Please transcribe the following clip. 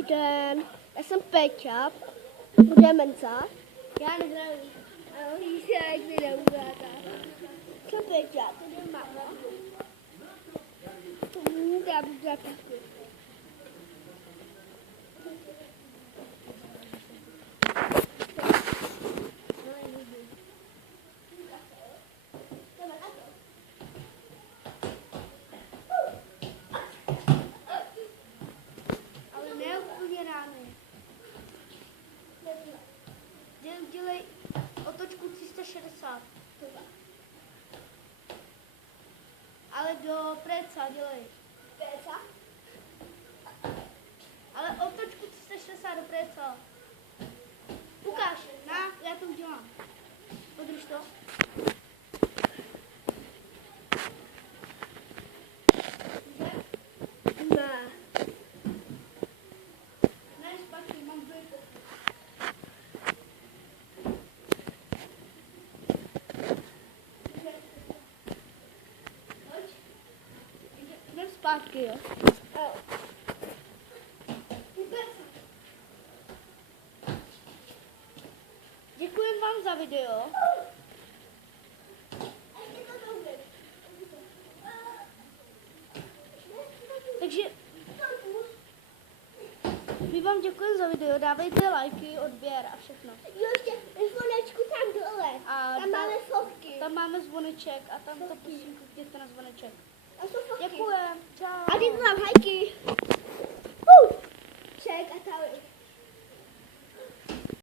Dobrý den, já jsem Peťa, bude Menza. Já nezdravím. Ano, víš, jak si neuznáte. Jsem Peťa, to je máma. Já budu taky. Ale ne úplně ráno. Dělej otočku 360. Ale do preca dělej. Peťa? Ale otočku 360 do preca. Ukáž. Já to udělám. Podrž to. Ne. Ne, zpátky, mám dvojku. Jdem zpátky, jo. Děkuji vám za video. Takže my vám děkujeme za video, dávejte lajky, odběr a všechno. Jo, ještě zvonečku tam dole. A Tam máme fotky. Tam máme zvoneček a tam to prosím klikněte na zvoneček. Tam jsou fotky. Děkujem, čau. A ty mám hajky. Ček a tady.